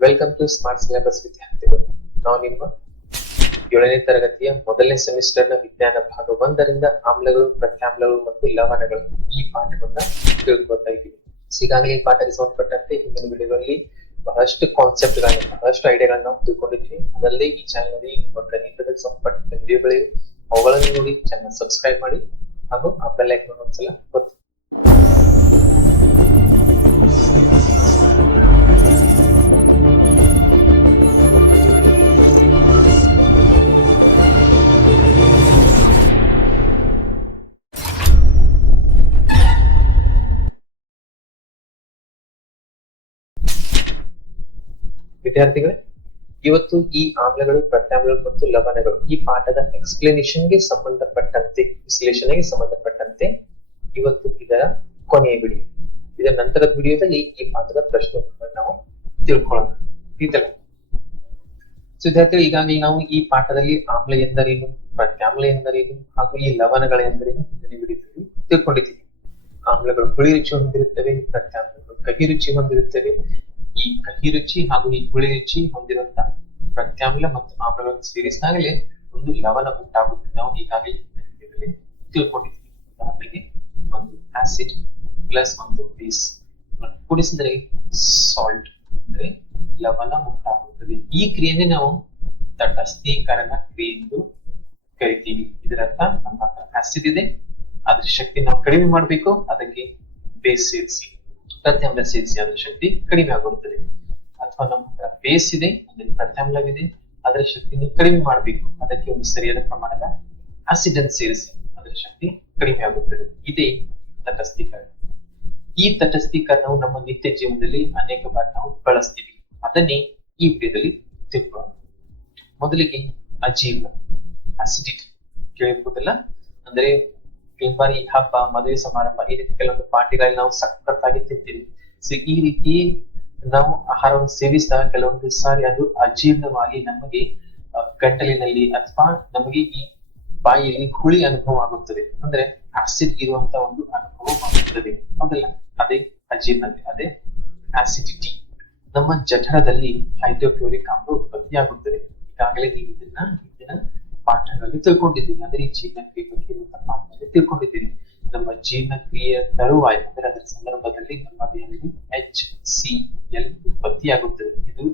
Welcome to smart syllabus ವಿದ್ಯಾರ್ಥಿಗಳು. ನಾವು ನಿಮ್ಮ ಏಳನೇ ತರಗತಿಯ ಮೊದಲನೇ ಸೆಮಿಸ್ಟರ್ನ ವಿಜ್ಞಾನ ಭಾಗ ಒಂದರಿಂದ ಆಮ್ಲಗಳು, ಪ್ರತ್ಯಾಮ್ಲಗಳು ಮತ್ತು ಲವಣಗಳು ಈ ಪಾಠವನ್ನ ತಿಳ್ಕೊತಾ ಇದ್ದೀವಿ. ಈಗಾಗಲೇ ಈ ಪಾಠಕ್ಕೆ ಸಂಬಂಧಪಟ್ಟಂತೆ ಹಿಂದಿನ ವಿಡಿಯೋಗಳಲ್ಲಿ ಬಹಳಷ್ಟು ಕಾನ್ಸೆಪ್ಟ್ ಗಳನ್ನ, ಬಹಳಷ್ಟು ಐಡಿಯಾಗಳನ್ನ ನಾವು ತಿಳ್ಕೊಂಡಿದ್ದೀವಿ. ಅದರಲ್ಲಿ ಈ ಚಾನಲ್ನಲ್ಲಿ ನಿಮ್ಮ ಗಣಿತಕ್ಕೆ ಸಂಬಂಧಪಟ್ಟಂತ ವಿಡಿಯೋಗಳಿವೆ. ಅವುಗಳನ್ನು ನೋಡಿ ಚಾನಲ್ ಸಬ್ಸ್ಕ್ರೈಬ್ ಮಾಡಿ ಹಾಗೂ ಆ ಬೆಲ್ ಐಕಾನ್ ಒಂದ್ಸಲ ಒತ್ತಿ. ವಿದ್ಯಾರ್ಥಿಗಳೇ, ಇವತ್ತು ಈ ಆಮ್ಲಗಳು ಪ್ರತ್ಯಾಮ್ಲಗಳು ಮತ್ತು ಲವಣಗಳು ಈ ಪಾಠದ ಎಕ್ಸ್ಪ್ಲನೇಷನ್ಗೆ ಸಂಬಂಧಪಟ್ಟಂತೆ, ವಿಶ್ಲೇಷಣೆಗೆ ಸಂಬಂಧಪಟ್ಟಂತೆ ಇವತ್ತು ಇದರ ಕೊನೆಯ ವಿಡಿಯೋ ಇದರ ನಂತರದ ವಿಡಿಯೋದಲ್ಲಿ ಈ ಪಾಠದ ಪ್ರಶ್ನೆ ನಾವು ತಿಳ್ಕೊಳ್ಳೋಣ. ಇದಲ್ಲ ವಿದ್ಯಾರ್ಥಿಗಳು ಈಗಾಗಲೇ ನಾವು ಈ ಪಾಠದಲ್ಲಿ ಆಮ್ಲ ಎಂದರೇನು ಪ್ರತ್ಯಾಮ್ಲ ಎಂದರೇನು, ಹಾಗೂ ಈ ಲವಣಗಳ ಎಂದರೇನು ತಿಳ್ಕೊಂಡಿದ್ದೀವಿ. ಆಮ್ಲಗಳು ಹುಳಿ ರುಚಿ ಹೊಂದಿರುತ್ತವೆ ಪ್ರತ್ಯಾಮ್ಲಗಳು ಕಹಿ ರುಚಿ ಹೊಂದಿರುತ್ತವೆ ಈ ಕಹಿ ರುಚಿ ಹಾಗೂ ಈ ಹುಳಿ ರುಚಿ ಹೊಂದಿರುವಂತಹ ಪ್ರತ್ಯಾಮ್ಲ ಮತ್ತು ಆಮ್ಲವನ್ನು ಸೇರಿಸಿದಾಗಲೇ ಒಂದು ಲವಣ ಉಂಟಾಗುತ್ತದೆ. ನಾವು ಈಗಾಗಲೇ ತಿಳ್ಕೊಂಡಿದ್ದೀವಿ. ಒಂದು ಆಸಿಡ್ ಪ್ಲಸ್ ಒಂದು ಬೇಸ್ ಕುಡಿಸಿದರೆ ಸಾಲ್ಟ್ ಅಂದ್ರೆ ಲವಣ ಉಂಟಾಗುತ್ತದೆ. ಈ ಕ್ರಿಯೆಯನ್ನೇ ನಾವು ತಟಸ್ಥೀಕರಣ ಕ್ರಿಯೆ ಎಂದು ಕರಿತೀವಿ. ಇದರರ್ಥ ನಮ್ಮ ಹತ್ರ ಆಸಿಡ್ ಇದೆ. ಅದ್ರ ಶಕ್ತಿ ನಾವು ಕಡಿಮೆ ಮಾಡಬೇಕು. ಅದಕ್ಕೆ ಬೇಸ್ ಸೇರಿಸಿ. ಪ್ರತ್ಯಾಮ್ಲ ಸೇರಿಸಿ ಶಕ್ತಿ ಕಡಿಮೆ ಆಗುತ್ತದೆ. ಅಥವಾ ನಮ್ಮ ಬೇಸ್ ಇದೆ ಅಂದ್ರೆ ಪ್ರತ್ಯಾಮ್ಲವಿದೆ ಅದರ ಶಕ್ತಿಯನ್ನು ಕಡಿಮೆ ಮಾಡಬೇಕು. ಅದಕ್ಕೆ ಒಂದು ಸರಿಯಾದ ಪ್ರಮಾಣದ ಆಸಿಡ್ ಅನ್ನು ಸೇರಿಸಿ ಅದರ ಶಕ್ತಿ ಕಡಿಮೆ ಆಗುತ್ತದೆ. ಇದೇ ತಟಸ್ಥೀಕರಣ. ಈ ತಟಸ್ಥೀಕರಣವು ನಮ್ಮ ನಿತ್ಯ ಜೀವನದಲ್ಲಿ ಅನೇಕ ಬಾರಿ ನಾವು ಬಳಸ್ತೀವಿ. ಅದನ್ನೇ ಈ ವಿಡಿಯೋದಲ್ಲಿ ತಿಳ್ಕೊಳ್ಳೋಣ. ಮೊದಲಿಗೆ ಅಜೀರ್ಣ ಅಸಿಡಿಟಿ ಕೇಳಿರ್ಬೋದಲ್ಲ? ಅಂದ್ರೆ ಬಾರಿ ಹಬ್ಬ, ಮದುವೆ ಸಮಾರಂಭ, ಈ ರೀತಿ ಕೆಲವೊಂದು ಪಾರ್ಟಿಗಳಲ್ಲಿ ನಾವು ಸಖತ್ತಾಗಿ ತಿಂತೀವಿ. ಸೊ ಈ ರೀತಿ ನಾವು ಆಹಾರವನ್ನು ಸೇವಿಸಿದಾಗ ಕೆಲವೊಂದು ಸಾರಿ ಅದು ಅಜೀರ್ಣವಾಗಿ ನಮಗೆ ಗಂಟಲಿನಲ್ಲಿ ಅಥವಾ ನಮಗೆ ಈ ಬಾಯಿಯಲ್ಲಿ ಹುಳಿ ಅನುಭವ ಆಗುತ್ತದೆ. ಅಂದ್ರೆ ಆಸಿಡ್ ಇರುವಂತ ಒಂದು ಅನುಭವ ಆಗುತ್ತದೆ. ಹೌದಲ್ಲ? ಅದೇ ಅಜೀರ್ಣತೆ, ಅದೇ ಆಸಿಡಿಟಿ ನಮ್ಮ ಜಠರದಲ್ಲಿ ಹೈಡ್ರೋಕ್ಲೋರಿಕ್ ಆಮ್ಲ ಉತ್ಪತ್ತಿಯಾಗುತ್ತದೆ. ಈಗಾಗಲೇ ನೀವು ಇದನ್ನ ಹಿಂದಿನ ಪಾಠಗಳಲ್ಲಿ ತಿಳ್ಕೊಂಡಿದ್ದೀನಿ. ಅಂದ್ರೆ ಈ ಜೀರ್ಣಕ್ರಿಯೆ ಬಗ್ಗೆ ಪಾಠದಲ್ಲಿ ತಿಳ್ಕೊಂಡಿದ್ದೀನಿ. ನಮ್ಮ ಜೀರ್ಣಕ್ರಿಯೆಯ ತರುವಾಯ, ಅಂದ್ರೆ ಅದರ ಸಂದರ್ಭದಲ್ಲಿ ನಮ್ಮ ದೇಹದಲ್ಲಿ ಎಚ್ ಸಿ ಎಲ್ ಉತ್ಪತ್ತಿಯಾಗುತ್ತದೆ. ಇದು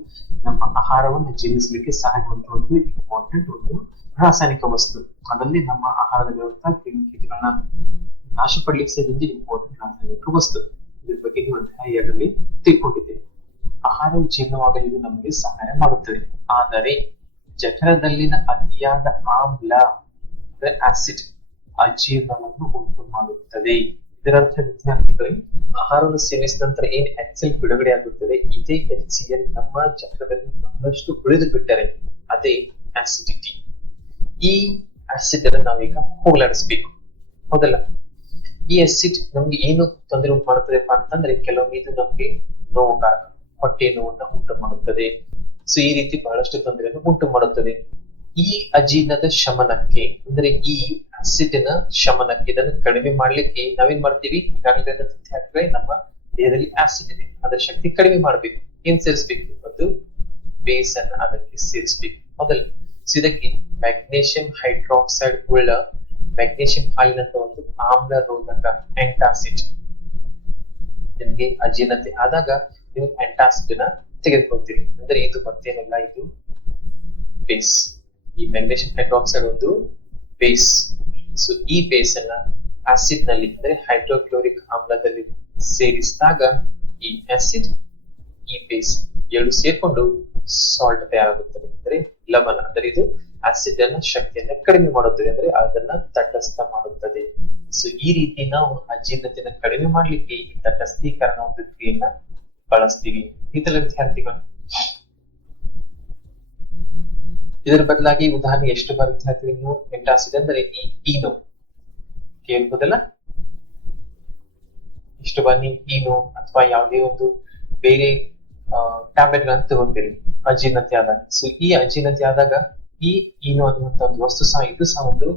ನಮ್ಮ ಆಹಾರವನ್ನು ಜೀರ್ಣಿಸಲಿಕ್ಕೆ ಸಹಾಯ ಒಂದು ಇಂಪಾರ್ಟೆಂಟ್ ಒಂದು ರಾಸಾಯನಿಕ ವಸ್ತು. ಅದರಲ್ಲಿ ನಮ್ಮ ಆಹಾರದಲ್ಲಿರುವಂತಹ ಕ್ರಿಮಿಕೀಟಗಳನ್ನ ನಾಶಪಡಿಸಲಿಕ್ಕೆ ಸೇರಿದಂತೆ ಇಂಪಾರ್ಟೆಂಟ್ ರಾಸಾಯನಿಕ ವಸ್ತು. ಇದ್ರ ಬಗ್ಗೆ ನೀವು ಅಧ್ಯಾಯದಲ್ಲಿ ತಿಳ್ಕೊಂಡಿದ್ದೇವೆ ಆಹಾರ ಜೀರ್ಣವಾಗಲು ಇದು ನಮಗೆ ಸಹಾಯ ಮಾಡುತ್ತದೆ. ಆದರೆ ಜಠರದಲ್ಲಿನ ಅತಿಯಾದ ಆಮ್ಲ, ಅಂದ್ರೆ ಆಸಿಡ್ ಅಜೀರ್ಣವನ್ನು ಉಂಟು ಮಾಡುತ್ತದೆ. ಇದರರ್ಥ ವಿದ್ಯಾರ್ಥಿಗಳೇ ಆಹಾರವನ್ನು ಸೇವಿಸಿದ ನಂತರ ಏನ್ ಎಕ್ಸೆಲ್ ಬಿಡುಗಡೆ ಆಗುತ್ತದೆ? ಇದೇ ಎಚ್ ಎಲ್ ನಮ್ಮ ಜಠರದಲ್ಲಿ ಬಹಳಷ್ಟು ಉಳಿದು ಬಿಟ್ಟರೆ ಅದೇ ಆಸಿಡಿಟಿ ಈ ಆಸಿಡ್ ಅನ್ನು ನಾವೀಗ ಹೋಗಲಾಡಿಸ್ಬೇಕು. ಹೌದಲ್ಲ? ಈ ಆಸಿಡ್ ನಮ್ಗೆ ಏನು ತೊಂದರೆ ಉಂಟು ಮಾಡುತ್ತದೆಪ್ಪ ಅಂತಂದ್ರೆ, ಕೆಲವೊಮ್ಮೆ ಇದು ನಮ್ಗೆ ನೋವು ಕಾರಣ ಹೊಟ್ಟೆ ನೋವನ್ನ ಉಂಟು ಮಾಡುತ್ತದೆ. ಸೊ ಈ ರೀತಿ ಬಹಳಷ್ಟು ತೊಂದರೆಯನ್ನು ಉಂಟು ಮಾಡುತ್ತದೆ. ಈ ಅಜೀರ್ಣದ ಶಮನಕ್ಕೆ, ಅಂದ್ರೆ ಈ ಅಸಿಡಿನ ಶಮನಕ್ಕೆ, ಇದನ್ನು ಕಡಿಮೆ ಮಾಡ್ಲಿಕ್ಕೆ ನಾವೇನ್ ಮಾಡ್ತೀವಿ? ಈಗಾಗಲೇ ನಮ್ಮ ದೇಹದಲ್ಲಿ ಆಸಿಡ್ ಇದೆ. ಅದರ ಶಕ್ತಿ ಕಡಿಮೆ ಮಾಡ್ಬೇಕು. ಏನ್ ಸೇರಿಸ್ಬೇಕು? ಒಂದು ಬೇಸ್ ಅನ್ನ ಅದಕ್ಕೆ ಸೇರಿಸ್ಬೇಕು. ಮೊದಲು ಇದಕ್ಕೆ ಮ್ಯಾಗ್ನೇಷಿಯಂ ಹೈಡ್ರಾಕ್ಸೈಡ್ ಉಳ್ಳ ಮ್ಯಾಗ್ನೇಷಿಯಂ ಹಾಲಿನಂತ ಒಂದು ಆಮ್ಲ ರೋಧಕ ಆಂಟಾಸಿಡ್ ನಿಮ್ಗೆ ಅಜೀರ್ಣತೆ ಆದಾಗ ನೀವು ಆಂಟಾಸಿಡ್ನ ತೆಗೆದುಕೊಳ್ತೀರಿ ಅಂದ್ರೆ ಇದು ಮತ್ತೇನಲ್ಲ, ಇದು ಬೇಸ್ ಈ ಮ್ಯಾಗ್ನೇಷಿಯಂ ಹೈಡ್ರಾಕ್ಸೈಡ್ ಒಂದು ಬೇಸ್ ಸೊ ಈ ಬೇಸ್ ಅನ್ನ ಆಸಿಡ್ನಲ್ಲಿ, ಅಂದ್ರೆ ಹೈಡ್ರೋಕ್ಲೋರಿಕ್ ಆಮ್ಲದಲ್ಲಿ ಸೇರಿಸಿದಾಗ ಈ ಆಸಿಡ್ ಈ ಬೇಸ್ ಎರಡು ಸೇರ್ಕೊಂಡು ಸಾಲ್ಟ್ ತಯಾರಾಗುತ್ತದೆ. ಅಂದ್ರೆ ಲವಣ. ಅಂದ್ರೆ ಇದು ಆಸಿಡ್ ಅನ್ನ ಶಕ್ತಿಯನ್ನ ಕಡಿಮೆ ಮಾಡುತ್ತದೆ. ಅಂದ್ರೆ ಅದನ್ನ ತಟಸ್ಥ ಮಾಡುತ್ತದೆ. ಸೊ ಈ ರೀತಿ ನಾವು ಅಜೀರ್ಣತೆಯನ್ನು ಕಡಿಮೆ ಮಾಡಲಿಕ್ಕೆ ಈ ತಟಸ್ಥೀಕರಣ ಒಂದು ಕ್ರಿಯೆಯನ್ನ ಬಳಸ್ತೀವಿ. ಇದೆಲ್ಲ ವಿದ್ಯಾರ್ಥಿಗಳು. ಇದರ ಬದಲಾಗಿ ಉದಾಹರಣೆ ಎಷ್ಟು ಬಾರಿ ವಿದ್ಯಾರ್ಥಿಗಳು ಎಂಟಾಸಿದೆ ಅಂದರೆ ಈ ಈನೋ. ಕೇಳ್ಬೋದಲ್ಲ? ಇಷ್ಟು ಬಾರಿ ಈನೋ ಅಥವಾ ಯಾವುದೇ ಒಂದು ಬೇರೆ ಟ್ಯಾಬ್ಲೆಟ್ ಗಳನ್ನ ತಗೊಂತೀರಿ ಅಜೀರ್ಣತೆ ಆದಾಗ. ಸೊ ಈ ಅಜೀರ್ಣತೆ ಆದಾಗ ಈ ಈನೋ ಅನ್ನುವಂತ ಒಂದು ವಸ್ತು ಸಹ, ಇದು ಸಹ ಒಂದು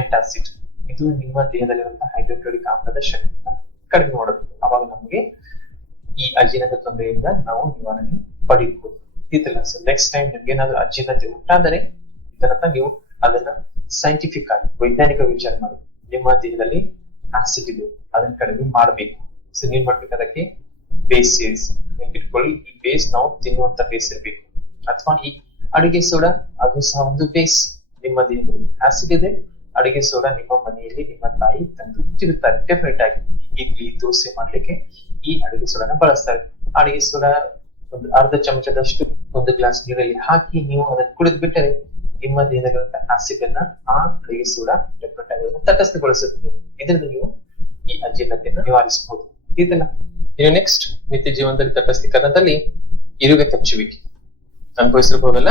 ಎಂಟಾಸಿಡ್ ಇದು. ನಿಮ್ಮ ದೇಹದಲ್ಲಿರುವಂತಹ ಹೈಡ್ರೋಕ್ಲೋರಿಕ್ ಆಮ್ಲದ ಶಕ್ತಿಯನ್ನು ಕಡಿಮೆ ನಮಗೆ ಈ ಅಜೀರ್ಣದ ತೊಂದರೆಯಿಂದ ನಾವು ನಿವಾರಣೆ ಪಡೆಯಬಹುದು ಇದೆಲ್ಲ ನೆಕ್ಸ್ಟ್ ಟೈಮ್ ನಿಮ್ಗೆ ಅಜೀರ್ಣತೆ ಉಂಟಾದರೆ ಇದರತ್ತ ನೀವು ಅದನ್ನ ಸೈಂಟಿಫಿಕ್ ಆಗಿ, ವೈಜ್ಞಾನಿಕ ವಿಚಾರ ಮಾಡಿ, ನಿಮ್ಮ ದೇಹದಲ್ಲಿ ಆಸಿಡ್ ಇದೆ, ಅದನ್ನ ಕಡಿಮೆ ಮಾಡಬೇಕು. ಸೊ ನೀವ್ ಮಾಡ್ಬೇಕು ಅದಕ್ಕೆ ಬೇಸ್ ಸೇರಿಸಿ ಇಟ್ಕೊಳ್ಳಿ, ಈ ಬೇಸ್ ನಾವು ತಿನ್ನುವಂತ ಬೇಸ್ ಇರಬೇಕು. ಅಥವಾ ಈ ಅಡುಗೆ ಸೋಡಾ, ಅದು ಸಹ ಒಂದು ಬೇಸ್ ನಿಮ್ಮ ದೇಹದಲ್ಲಿ ಆಸಿಡ್ ಇದೆ, ಅಡುಗೆ ಸೋಡಾ ನಿಮ್ಮ ಮನೆಯಲ್ಲಿ ನಿಮ್ಮ ತಾಯಿ ತಂದು ತಿರುತ್ತಾರೆ ಡೆಫಿನೆಟ್ ಆಗಿ. ಇಡ್ಲಿ ದೋಸೆ ಮಾಡ್ಲಿಕ್ಕೆ ಈ ಅಡಿಗೆ ಸೋಡಾನ ಬಳಸ್ತಾರೆ. ಅಡಿಗೆ ಸೋಡಾ ಒಂದು ಅರ್ಧ ಚಮಚದಷ್ಟು ಒಂದು ಗ್ಲಾಸ್ ನೀರಲ್ಲಿ ಹಾಕಿ ನೀವು ಅದನ್ನು ಕುಡಿದು ಬಿಟ್ಟರೆ ನಿಮ್ಮ ದೇಹದಲ್ಲಿರುವಂತಹ ಆಸಿಡ್ ಆ ಅಡಿಗೆ ಸೋಡ ಅದನ್ನ ತಟಸ್ಥಗೊಳಿಸುತ್ತದೆ ಇದರಿಂದ ನೀವು ಈ ಅಜೀರ್ಣತೆಯನ್ನು ನಿವಾರಿಸಬಹುದು. ಇದಲ್ಲ. ಇನ್ನು ನೆಕ್ಸ್ಟ್ ನಿತ್ಯ ಜೀವನದಲ್ಲಿ ತಟಸ್ಥೀಕರಣದಲ್ಲಿ ಇರುವೆ ಕಚ್ಚುವಿಕೆ. ಅನುಭವಿಸಿರ್ಬೋದಲ್ಲ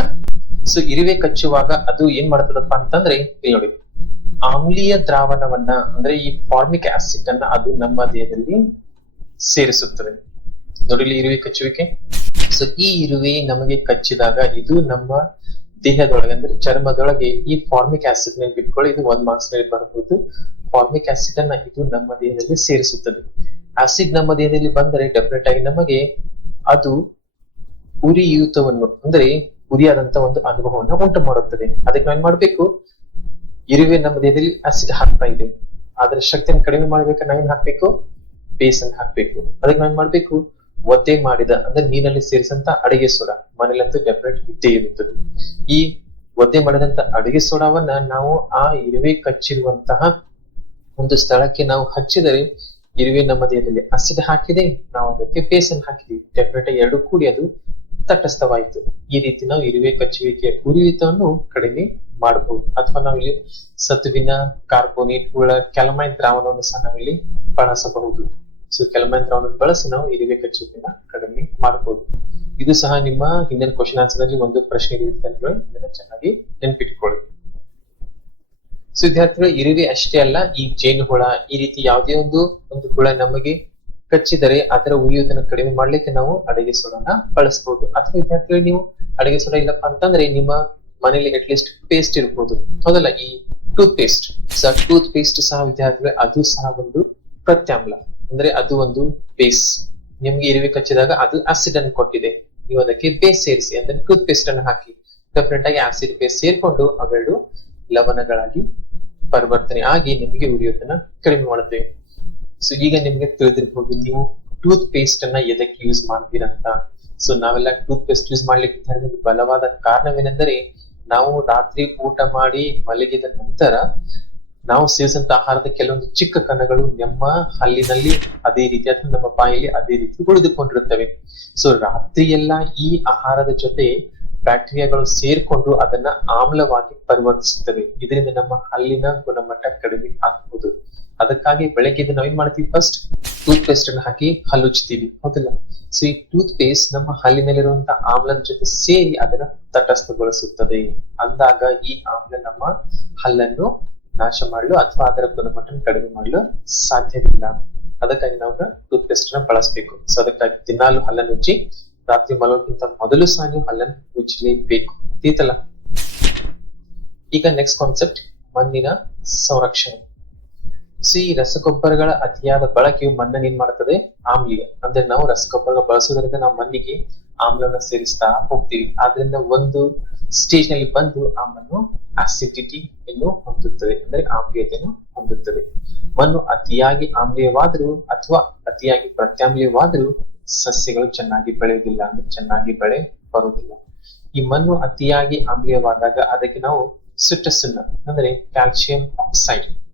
ಸೊ ಇರುವೆ ಕಚ್ಚುವಾಗ ಅದು ಏನ್ ಮಾಡ್ತದಪ್ಪ ಅಂತಂದ್ರೆ ನೋಡಿ. ಆಮ್ಲೀಯ ದ್ರಾವಣವನ್ನ, ಅಂದ್ರೆ ಈ ಫಾರ್ಮಿಕ್ ಆಸಿಡ್ ಅನ್ನ ಅದು ನಮ್ಮ ದೇಹದಲ್ಲಿ ಸೇರಿಸುತ್ತದೆ. ನೋಡಿ ಇಲ್ಲಿ ಇರುವೆ ಕಚ್ಚುವಿಕೆ. ಸೊ ಈ ಇರುವೆ ನಮಗೆ ಕಚ್ಚಿದಾಗ ಇದು ನಮ್ಮ ದೇಹದೊಳಗೆ, ಅಂದ್ರೆ ಚರ್ಮದೊಳಗೆ ಈ ಫಾರ್ಮಿಕ್ ಆಸಿಡ್ನಲ್ಲಿ ಬಿಟ್ಕೊಳ್ಳಿ, ಇದು ಒಂದ್ ಮಾರ್ಕ್ಸ್ನಲ್ಲಿ ಬರಬಹುದು ಫಾರ್ಮಿಕ್ ಆಸಿಡ್ ಅನ್ನ ಇದು ನಮ್ಮ ದೇಹದಲ್ಲಿ ಸೇರಿಸುತ್ತದೆ. ಆಸಿಡ್ ನಮ್ಮ ದೇಹದಲ್ಲಿ ಬಂದರೆ ಡೆಫಿನೆಟ್ ಆಗಿ ನಮಗೆ ಅದು ಉರಿಯೂತವನ್ನು, ಅಂದ್ರೆ ಉರಿಯಾದಂತ ಒಂದು ಅನುಭವವನ್ನು ಉಂಟು ಮಾಡುತ್ತದೆ ಅದಕ್ಕೆ ನಾವೇನ್ ಮಾಡ್ಬೇಕು? ಇರುವೆ ನಮ್ಮ ದೇಹದಲ್ಲಿ ಆಸಿಡ್ ಹಾಕ್ತಾ ಇದೆ. ಆದ್ರೆ ಶಕ್ತಿಯನ್ನು ಕಡಿಮೆ ಮಾಡ್ಬೇಕಾದ್ರೆ ನಾವೇನ್ ಹಾಕ್ಬೇಕು ಬೇಸ್ ಅನ್ನು ಹಾಕ್ಬೇಕು. ಅದಕ್ಕೆ ನಾವೇನ್ ಮಾಡ್ಬೇಕು? ಒದ್ದೆ ಮಾಡಿದ, ಅಂದ್ರೆ ನೀನಲ್ಲಿ ಸೇರಿಸಂತ ಅಡಿಗೆ ಸೋಡಾ. ಮನೇಲಂತೂ ಡೆಫಿನೆಟ್ ಇದ್ದೇ ಇರುತ್ತದೆ. ಈ ಒದ್ದೆ ಮಾಡಿದಂತ ಅಡಿಗೆ ಸೋಡಾವನ್ನ ನಾವು ಆ ಇರುವೆ ಕಚ್ಚಿರುವಂತಹ ಒಂದು ಸ್ಥಳಕ್ಕೆ ನಾವು ಹಚ್ಚಿದರೆ ಇರುವೆ ನಮ್ಮ ದೇಹದಲ್ಲಿ ಆಸಿಡ್ ಹಾಕಿದೆ, ನಾವು ಅದಕ್ಕೆ ಬೇಸನ್ ಹಾಕಿದೀವಿ. ಡೆಫಿನೆಟ್ ಎರಡು ಕೂಡಿ ಅದು ತಟಸ್ಥವಾಯಿತು. ಈ ರೀತಿ ನಾವು ಇರುವೆ ಕಚ್ಚುವಿಕೆಯ ಉರಿಯುತವನ್ನು ಕಡಿಮೆ ಮಾಡಬಹುದು ಅಥವಾ ನಾವಿಲ್ಲಿ ಸತುವಿನ, ಕಾರ್ಬೋನೇಟ್ ಉಳ್ಳ ಕೆಲಮೈನ್ ದ್ರಾವಣವನ್ನು ಸಹ ನಾವಿಲ್ಲಿ ಬಳಸಬಹುದು. ಸೊ ಕೆಲಮೈನ್ ದ್ರಾವಣ ಬಳಸಿ ನಾವು ಇರಿವೆ ಕಚ್ಚುವಿಕೆನ ಕಡಿಮೆ ಮಾಡಬಹುದು ಇದು ಸಹ ನಿಮ್ಮ ಹಿಂದಿನ ಕ್ವಶನ್ ಆನ್ಸರ್ನಲ್ಲಿ ಒಂದು ಪ್ರಶ್ನೆ ಇರುತ್ತೆ ಅಂತ ಹೇಳಿ ಇದನ್ನ ಚೆನ್ನಾಗಿ ನೆನಪಿಟ್ಕೊಳ್ಳಿ. ಸೊ ವಿದ್ಯಾರ್ಥಿಗಳು, ಇರುವೆ ಅಷ್ಟೇ ಅಲ್ಲ, ಈ ಜೇನು ಹುಳ, ಈ ರೀತಿ ಯಾವುದೇ ಒಂದು ಒಂದು ಹುಳ ನಮಗೆ ಕಚ್ಚಿದರೆ ಅದರ ಉರಿಯುವುದನ್ನು ಕಡಿಮೆ ಮಾಡ್ಲಿಕ್ಕೆ ನಾವು ಅಡಿಗೆ ಸೋಡಾನ ಬಳಸಬಹುದು ಅಥವಾ ವಿದ್ಯಾರ್ಥಿಗಳು, ನೀವು ಅಡಿಗೆ ಸೋಡ ಇಲ್ಲಪ್ಪ ಅಂತಂದ್ರೆ ನಿಮ್ಮ ಮನೇಲಿ ಅಟ್ಲೀಸ್ಟ್ ಪೇಸ್ಟ್ ಇರ್ಬೋದು. ಹೌದಲ್ಲ ಈ ಟೂತ್ ಪೇಸ್ಟ್ ಸಹ ಟೂತ್ ಪೇಸ್ಟ್ ಸಹ ವಿದ್ಯಾರ್ಥಿಗಳು, ಅದು ಸಹ ಒಂದು ಪ್ರತ್ಯಾಮ್ಲ. ಅಂದ್ರೆ ಅದು ಒಂದು ಬೇಸ್ ನಿಮ್ಗೆ ಇರುವೆ ಕಚ್ಚಿದಾಗ ಅದು ಆಸಿಡ್ ಅನ್ನು ಕೊಟ್ಟಿದೆ. ನೀವು ಅದಕ್ಕೆ ಬೇಸ್ ಸೇರಿಸಿ, ಅಂದ್ರೆ ಟೂತ್ ಪೇಸ್ಟ್ ಅನ್ನು ಹಾಕಿ. ಡೆಫಿನೆಟ್ ಆಗಿ ಆಸಿಡ್ ಬೇಸ್ ಸೇರ್ಕೊಂಡು ಅವೆರಡು ಲವಣಗಳಾಗಿ ಪರಿವರ್ತನೆ ಆಗಿ ನಿಮಗೆ ಉರಿಯೋದನ್ನ ಕಡಿಮೆ ಮಾಡುತ್ತೇವೆ. ಸೊ ಈಗ ನಿಮ್ಗೆ ತಿಳಿದಿರ್ಬೋದು, ನೀವು ಟೂತ್ ಪೇಸ್ಟ್ ಅನ್ನ ಎದಕ್ಕೆ ಯೂಸ್ ಮಾಡ್ತೀರಂತ. ಸೊ ನಾವೆಲ್ಲ ಟೂತ್ ಪೇಸ್ಟ್ ಯೂಸ್ ಮಾಡ್ಲಿಕ್ಕೆ ಬಲವಾದ ಕಾರಣವೇನೆಂದರೆ ನಾವು ರಾತ್ರಿ ಊಟ ಮಾಡಿ ಮಲಗಿದ ನಂತರ ನಾವು ಸೇವಿಸಿದಂತ ಆಹಾರದ ಕೆಲವೊಂದು ಚಿಕ್ಕ ಕಣಗಳು ನಮ್ಮ ಹಲ್ಲಿನಲ್ಲಿ ಅದೇ ರೀತಿ ಅಥವಾ ನಮ್ಮ ಬಾಯಲ್ಲಿ ಅದೇ ರೀತಿ ಉಳಿದುಕೊಂಡಿರುತ್ತವೆ. ಸೊ ರಾತ್ರಿ ಈ ಆಹಾರದ ಜೊತೆ ಬ್ಯಾಕ್ಟೀರಿಯಾಗಳು ಸೇರ್ಕೊಂಡು ಅದನ್ನ ಆಮ್ಲವಾಗಿ ಪರಿವರ್ತಿಸುತ್ತವೆ. ಇದರಿಂದ ನಮ್ಮ ಹಲ್ಲಿನ ಗುಣಮಟ್ಟ ಕಡಿಮೆ ಆಗ್ಬಹುದು ಅದಕ್ಕಾಗಿ ಬೆಳಗ್ಗೆ ನಾವು ಏನ್ ಮಾಡ್ತೀವಿ? ಫಸ್ಟ್ ಟೂತ್ ಪೇಸ್ಟ್ ಅನ್ನು ಹಾಕಿ ಹಲ್ಲುಚ್ತೀವಿ ಹೌದಿಲ್ಲ? ಸೊ ಈ ಟೂತ್ ಪೇಸ್ಟ್ ನಮ್ಮ ಹಲ್ಲಿನಲ್ಲಿರುವಂತ ಆಮ್ಲದ ಜೊತೆ ಸೇರಿ ಅದನ್ನ ತಟಸ್ಥಗೊಳಿಸುತ್ತದೆ. ಅಂದಾಗ ಈ ಆಮ್ಲ ನಮ್ಮ ಹಲ್ಲನ್ನು ನಾಶ ಮಾಡಲು ಅಥವಾ ಅದರ ಗುಣಮಟ್ಟ ಕಡಿಮೆ ಮಾಡಲು ಸಾಧ್ಯವಿಲ್ಲ. ಅದಕ್ಕಾಗಿ ನಾವು ಟೂತ್ ಪೇಸ್ಟ್ ಅನ್ನ ಬಳಸಬೇಕು. ಸೊ ಅದಕ್ಕಾಗಿ ದಿನಾಲು ಹಲ್ಲನ್ನು ಉಜ್ಜಿ, ರಾತ್ರಿ ಮಲಗೋಕ್ಕಿಂತ ಮೊದಲು ಸಹ ನೀವು ಹಲ್ಲನ್ನು ಉಜ್ಜಲೇಬೇಕು. ಈಗ ನೆಕ್ಸ್ಟ್ ಕಾನ್ಸೆಪ್ಟ್ ಮಣ್ಣಿನ ಸಂರಕ್ಷಣೆ. ಸೊ ರಸಗೊಬ್ಬರಗಳ ಅತಿಯಾದ ಬಳಕೆಯು ಮಣ್ಣನ್ನು ಏನ್ ಮಾಡ್ತದೆ? ಆಮ್ಲೀಯ ಅಂದ್ರೆ ನಾವು ರಸಗೊಬ್ಬರ ಬಳಸುವುದರಿಂದ ನಾವು ಮಣ್ಣಿಗೆ ಆಮ್ಲವನ್ನು ಸೇರಿಸ್ತಾ ಹೋಗ್ತೀವಿ. ಆದ್ರಿಂದ ಒಂದು ಸ್ಟೇಜ್ನಲ್ಲಿ ಬಂದು ಆ ಮಣ್ಣು ಆಸಿಡಿಟಿ ಎಂದು ಹೊಂದುತ್ತದೆ. ಅಂದ್ರೆ ಆಮ್ಲೀಯತೆಯನ್ನು ಹೊಂದುತ್ತದೆ. ಮಣ್ಣು ಅತಿಯಾಗಿ ಆಮ್ಲೀಯವಾದರೂ ಅಥವಾ ಅತಿಯಾಗಿ ಪ್ರತ್ಯಾಮ್ಲೀಯವಾದರೂ ಸಸ್ಯಗಳು ಚೆನ್ನಾಗಿ ಬೆಳೆಯುವುದಿಲ್ಲ. ಅಂದ್ರೆ ಚೆನ್ನಾಗಿ ಬೆಳೆ ಬರುವುದಿಲ್ಲ ಈ ಮಣ್ಣು ಅತಿಯಾಗಿ ಆಮ್ಲೀಯವಾದಾಗ ಅದಕ್ಕೆ ನಾವು ಸುಟ್ಟಸುನ್ನ ಅಂದ್ರೆ ಕ್ಯಾಲ್ಸಿಯಂ ಆಕ್ಸೈಡ್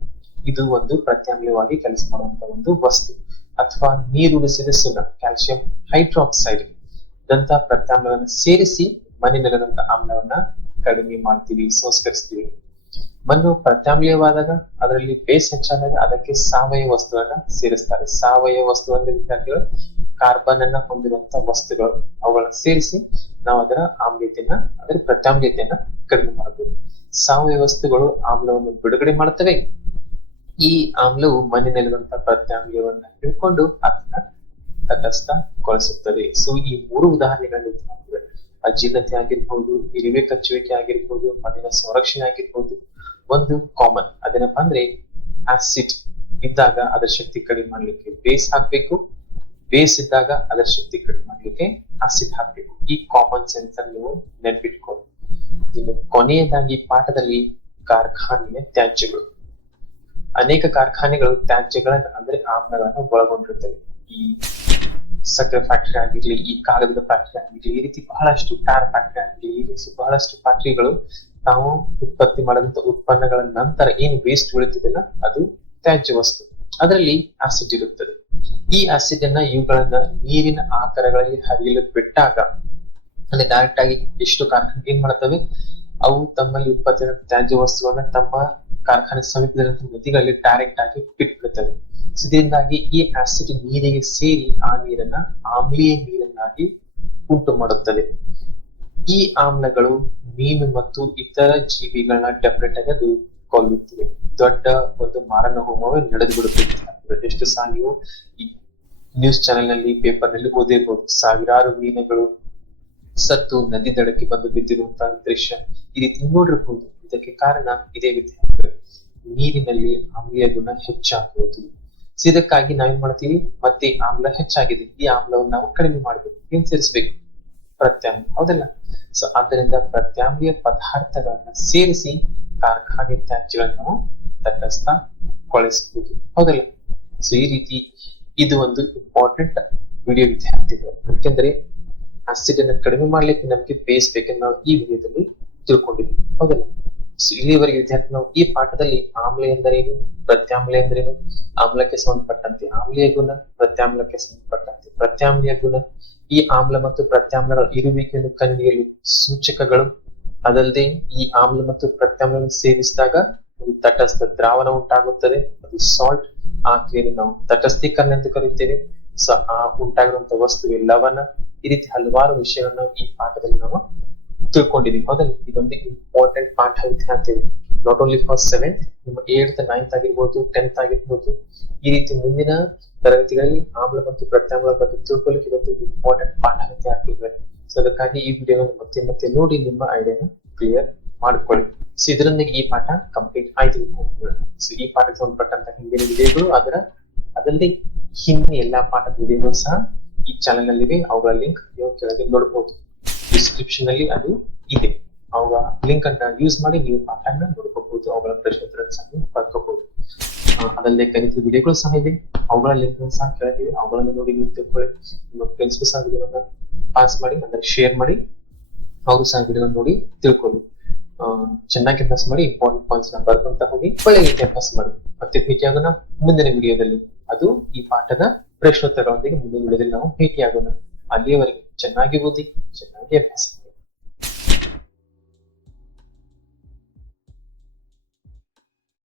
ಇದು ಒಂದು ಪ್ರತ್ಯಾಮ್ಲವಾಗಿ ಕೆಲಸ ಮಾಡುವಂತ ಒಂದು ವಸ್ತು. ಅಥವಾ ನೀರುಳಿಸಿದ ಸುಣ್ಣ ಕ್ಯಾಲ್ಸಿಯಂ ಹೈಡ್ರಾಕ್ಸೈಡ್ ದಂತ ಪ್ರತ್ಯಾಮ್ಲವನ್ನು ಸೇರಿಸಿ ಮಣ್ಣಿನಲ್ಲಿರುವಂತ ಆಮ್ಲವನ್ನ ಕಡಿಮೆ ಮಾಡ್ತೀವಿ, ಸಂಸ್ಕರಿಸ್ತೀವಿ. ಮಣ್ಣು ಪ್ರತ್ಯಾಮ್ಲೀಯವಾದಾಗ ಅದರಲ್ಲಿ ಬೇಸ್ ಹೆಚ್ಚಾದಾಗ ಅದಕ್ಕೆ ಸಾವಯವ ವಸ್ತುವನ್ನ ಸೇರಿಸ್ತಾರೆ. ಸಾವಯವ ವಸ್ತು ಅಂದ್ರೆ ಕಾರ್ಬನ್ ಅನ್ನ ಹೊಂದಿರುವಂತ ವಸ್ತುಗಳು. ಅವುಗಳನ್ನ ಸೇರಿಸಿ ನಾವು ಅದರ ಆಮ್ಲೀಯತೆಯನ್ನ ಅದರ ಪ್ರತ್ಯಾಮ್ಲೀಯತೆಯನ್ನ ಕಡಿಮೆ ಮಾಡಬಹುದು ಸಾವಯವ ವಸ್ತುಗಳು ಆಮ್ಲವನ್ನು ಬಿಡುಗಡೆ ಮಾಡ್ತವೆ. ಈ ಆಮ್ಲವು ಮಣ್ಣಿನಲ್ಲಿರುವಂತಹ ಪ್ರತ್ಯಾಮ್ಲವನ್ನ ಹಿಡ್ಕೊಂಡು ಅದನ್ನ ತಟಸ್ಥಗೊಳಿಸುತ್ತದೆ ಸೊ ಈ ಮೂರು ಉದಾಹರಣೆಗಳಲ್ಲಿ ಅಜೀರ್ಣತೆ ಆಗಿರ್ಬೋದು, ಇರಿವೆ ಕಚ್ಚುವಿಕೆ ಆಗಿರ್ಬೋದು, ಮಣ್ಣಿನ ಸಂರಕ್ಷಣೆ ಆಗಿರ್ಬೋದು, ಒಂದು ಕಾಮನ್ ಅದೇನಪ್ಪ ಅಂದ್ರೆ ಆಸಿಡ್ ಇದ್ದಾಗ ಅದರ ಶಕ್ತಿ ಕಡಿಮೆ ಮಾಡ್ಲಿಕ್ಕೆ ಬೇಸ್ ಹಾಕ್ಬೇಕು ಬೇಸ್ ಇದ್ದಾಗ ಅದರ ಶಕ್ತಿ ಕಡಿಮೆ ಮಾಡ್ಲಿಕ್ಕೆ ಆಸಿಡ್ ಹಾಕ್ಬೇಕು. ಈ ಕಾಮನ್ ಸೆನ್ಸ್ ಅನ್ನು ನೀವು ನೆನ್ಪಿಟ್ಕೊಳ್ಳಿ ಇನ್ನು ಕೊನೆಯದಾಗಿ ಪಾಠದಲ್ಲಿ ಕಾರ್ಖಾನೆಯ ತ್ಯಾಜ್ಯಗಳು. ಅನೇಕ ಕಾರ್ಖಾನೆಗಳು ತ್ಯಾಜ್ಯಗಳನ್ನ, ಅಂದ್ರೆ ಆಮ್ಲಗಳನ್ನು ಒಳಗೊಂಡಿರುತ್ತವೆ ಈ ಸಕ್ಕರೆ ಫ್ಯಾಕ್ಟರಿ ಆಗಿರ್ಲಿ, ಈ ಕಾಗದದ ಫ್ಯಾಕ್ಟರಿ ಆಗಿರ್ಲಿ, ಈ ರೀತಿ ಬಹಳಷ್ಟು ಟಾರ್ ಫ್ಯಾಕ್ಟರಿ ಆಗಿರ್ಲಿ, ಈ ರೀತಿ ಬಹಳಷ್ಟು ಫ್ಯಾಕ್ಟರಿಗಳು ನಾವು ಉತ್ಪತ್ತಿ ಮಾಡಿದಂತ ಉತ್ಪನ್ನಗಳ ನಂತರ ಏನ್ ವೇಸ್ಟ್ ಉಳಿತದಿಲ್ಲ ಅದು ತ್ಯಾಜ್ಯ ವಸ್ತು. ಅದರಲ್ಲಿ ಆಸಿಡ್ ಇರುತ್ತದೆ. ಈ ಆಸಿಡ್ ಅನ್ನ ಇವುಗಳನ್ನ ನೀರಿನ ಆಕಾರಗಳಲ್ಲಿ ಹರಿಯಲು ಬಿಟ್ಟಾಗ, ಅಂದ್ರೆ ಡೈರೆಕ್ಟ್ ಆಗಿ ಎಷ್ಟು ಕಾರ್ಖಾನೆ ಏನ್ ಮಾಡ್ತವೆ? ಅವು ತಮ್ಮಲ್ಲಿ ಉತ್ಪತ್ತಿಯಾದ ತ್ಯಾಜ್ಯ ವಸ್ತುಗಳನ್ನ ತಮ್ಮ ಕಾರ್ಖಾನೆ ಸಮೀಪದಲ್ಲಿರುವಂತ ನದಿಗಳಲ್ಲಿ ಡೈರೆಕ್ಟ್ ಆಗಿ ಬಿಟ್ಬಿಡುತ್ತವೆ. ಇದರಿಂದಾಗಿ ಈ ಆಸಿಡ್ ನೀರಿಗೆ ಸೇರಿ ಆ ನೀರನ್ನ ಆಮ್ಲೀಯ ನೀರನ್ನಾಗಿ ಉಂಟು ಮಾಡುತ್ತದೆ ಈ ಆಮ್ಲಗಳು ಮೀನು ಮತ್ತು ಇತರ ಜೀವಿಗಳನ್ನ ಡೆಫರೆಂಟ್ ಆಗಿ ಅದು ಕೊಲ್ಲುತ್ತಿವೆ. ದೊಡ್ಡ ಒಂದು ಮಾರಣ ಹೋಮವೇ ನಡೆದು ಬಿಡುತ್ತದೆ ಎಷ್ಟು ಸಹ ನ್ಯೂಸ್ ಚಾನೆಲ್ನಲ್ಲಿ ಪೇಪರ್ನಲ್ಲಿ ಓದಿರ್ಬೋದು. ಸಾವಿರಾರು ಮೀನುಗಳು ಸತ್ತು, ನದಿ ದಡಕ್ಕೆ ಬಂದು ಬಿದ್ದಿರುವಂತಹ ದೃಶ್ಯ ಈ ರೀತಿ ನೋಡಿರ್ಬೋದು. ಇದಕ್ಕೆ ಕಾರಣ ಇದೇ ವಿದ್ಯಾರ್ಥಿಗಳು ನೀರಿನಲ್ಲಿ ಆಮ್ಲೀಯ ಗುಣ ಹೆಚ್ಚಾಗುವುದು ಸೊ ಇದಕ್ಕಾಗಿ ನಾವೇನ್ ಮಾಡ್ತೀವಿ? ಮತ್ತೆ ಆಮ್ಲ ಹೆಚ್ಚಾಗಿದೆ. ಈ ಆಮ್ಲವನ್ನು ನಾವು ಕಡಿಮೆ ಮಾಡಬೇಕು. ಏನ್ ಸೇರಿಸಬೇಕು? ಪ್ರತ್ಯಾಮ್ಲ ಹೌದಲ್ಲ? ಸೊ ಆದ್ದರಿಂದ ಪ್ರತ್ಯಾಮ್ಲೀಯ ಪದಾರ್ಥಗಳನ್ನ ಸೇರಿಸಿ ಕಾರ್ಖಾನೆ ತ್ಯಾಜ್ಯಗಳನ್ನು ತಟಸ್ಥ ತಟಸ್ಥಗೊಳಿಸಬಹುದು ಹೌದಲ್ಲ? ಸೊ ಈ ರೀತಿ ಇದು ಒಂದು ಇಂಪಾರ್ಟೆಂಟ್ ವಿಡಿಯೋ ವಿದ್ಯಾರ್ಥಿಗಳು. ಯಾಕೆಂದ್ರೆ ಅಸಿಡ್ ಅನ್ನು ಕಡಿಮೆ ಮಾಡ್ಲಿಕ್ಕೆ ನಮ್ಗೆ ಬೇಸ್ ನಾವು ಈ ವಿಡಿಯೋದಲ್ಲಿ ತಿಳ್ಕೊಂಡಿದ್ವಿ. ಹೌದಲ್ಲ? ಇಲ್ಲಿವರೆಗೆ ವಿದ್ಯಾರ್ಥಿ ನಾವು ಈ ಪಾಠದಲ್ಲಿ ಆಮ್ಲ ಎಂದರೇನು, ಪ್ರತ್ಯಾಮ್ಲ ಎಂದರೇನು, ಆಮ್ಲಕ್ಕೆ ಸಂಬಂಧಪಟ್ಟಂತೆ, ಆಮ್ಲೀಯ ಗುಣ, ಪ್ರತ್ಯಾಮ್ಲಕ್ಕೆ ಸಂಬಂಧಪಟ್ಟಂತೆ, ಪ್ರತ್ಯಾಮ್ಲೀಯ ಗುಣ, ಈ ಆಮ್ಲ ಮತ್ತು ಪ್ರತ್ಯಾಮ್ಲಗಳ ಇರುವಿಕೆಯನ್ನು ಕಂಡುಹಿಡಿಯಲು ಸೂಚಕಗಳು. ಅದಲ್ಲದೆ ಈ ಆಮ್ಲ ಮತ್ತು ಪ್ರತ್ಯಾಮ್ಲವನ್ನು ಸೇರಿಸಿದಾಗ ಒಂದು ತಟಸ್ಥ ದ್ರಾವಣ ಉಂಟಾಗುತ್ತದೆ. ಅದು ಸಾಲ್ಟ್ ಆ ಕ್ರಿಯೆಯನ್ನು ನಾವು ತಟಸ್ಥೀಕರಣ ಎಂದು ಕರೆಯುತ್ತೇವೆ. ಸೊ ಆ ಉಂಟಾಗಿರುವಂತಹ ವಸ್ತುವೆ ಲವಣ ಈ ರೀತಿ ಹಲವಾರು ವಿಷಯಗಳನ್ನು ಈ ಪಾಠದಲ್ಲಿ ನಾವು ತಿಳ್ಕೊಂಡಿದೀವಿ ಹೌದಲ್ಲ ಇದೊಂದು ಇಂಪಾರ್ಟೆಂಟ್ ಪಾಠ ಅಂತೇಳಿ ನಾಟ್ ಓನ್ಲಿ ಫಾರ್ ಸೆವೆಂತ್ ನಿಮ್ಮ ಏಟ್ ನೈನ್ತ್ ಆಗಿರ್ಬೋದು ಟೆಂತ್ ಆಗಿರ್ಬೋದು, ಈ ರೀತಿ ಮುಂದಿನ ತರಗತಿಗಳಲ್ಲಿ ಆಮ್ಲ ಮತ್ತು ಪ್ರತ್ಯಾಮ್ಲ ಬಗ್ಗೆ ತಿಳ್ಕೊಳ್ಳಿಕ್ಕೆ ಇದೊಂದು ಇಂಪಾರ್ಟೆಂಟ್ ಪಾಠ ಆಗ್ತಿದ್ವಿ ಸೊ ಅದಕ್ಕಾಗಿ ಈ ವಿಡಿಯೋ ಮತ್ತೆ ಮತ್ತೆ ನೋಡಿ ನಿಮ್ಮ ಐಡಿಯಾನ ಕ್ಲಿಯರ್ ಮಾಡ್ಕೊಳ್ಳಿ. ಸೊ ಇದರೊಂದಿಗೆ ಈ ಪಾಠ ಕಂಪ್ಲೀಟ್ ಆಯ್ತು. ಸೊ ಈ ಪಾಠಕ್ಕೆ ಸಂಬಂಧಪಟ್ಟಂತ ಹಿಂದಿನ ವಿಡಿಯೋಗಳು, ಅದರ, ಅದಲ್ಲದೆ ಹಿಂದಿನ ಎಲ್ಲಾ ಪಾಠದ ವಿಡಿಯೋಗಳು ಸಹ ಈ ಚಾನೆಲ್ ನಲ್ಲಿವೆ. ಅವುಗಳ ಲಿಂಕ್ ನೀವು ಕೆಳಗೆ ನೋಡಬಹುದು ಡಿಸ್ಕ್ರಿಪ್ಷನ್ ಅಲ್ಲಿ ಅದು ಇದೆ. ಅವಾಗ ಲಿಂಕ್ ಅನ್ನ ಯೂಸ್ ಮಾಡಿ ನೀವು ಪಾಠನ ನೋಡ್ಕೋಬಹುದು, ಅವುಗಳ ಪ್ರಶ್ನೋತ್ತರ ಸಹ ಪಡ್ಕೋಬಹುದು. ಅದಲ್ಲದೆ ಕಲಿತ ವಿಡಿಯೋಗಳು ಸಹ ಇದೆ. ಅವುಗಳ ಲಿಂಕ್ ಸಹ ಕೆಳಗಿದೆ ಅವುಗಳನ್ನು ನೋಡಿ ನೀವು ತಿಳ್ಕೊಳ್ಳಿ. ನಿಮ್ಮ ಸಹ ಪಾಸ್ ಮಾಡಿ, ಅಂದ್ರೆ ಶೇರ್ ಮಾಡಿ ಅವರು ಸಹ ವಿಡಿಯೋ ನೋಡಿ ತಿಳ್ಕೊಳ್ಳಿ. ಚೆನ್ನಾಗಿ ಅಭ್ಯಾಸ ಮಾಡಿ ಇಂಪಾರ್ಟೆಂಟ್ ಪಾಯಿಂಟ್ಸ್ನ ಬರ್ಕೊಂತ ಹೋಗಿ ಒಳ್ಳೆ ರೀತಿ ಅಭ್ಯಾಸ ಮಾಡಿ. ಮತ್ತೆ ಭೇಟಿಯಾಗೋಣ ಮುಂದಿನ ವಿಡಿಯೋದಲ್ಲಿ ಅದು ಈ ಪಾಠದ ಪ್ರಶ್ನೋತ್ತರಗಳೊಂದಿಗೆ ಮುಂದಿನ ವಿಡಿಯೋದಲ್ಲಿ ನಾವು ಭೇಟಿಯಾಗೋಣ. ಅಲ್ಲಿಯವರೆಗೆ ಚೆನ್ನಾಗಿ ಓದಿ ಚೆನ್ನಾಗಿ ಅಭ್ಯಾಸ ಮಾಡಿ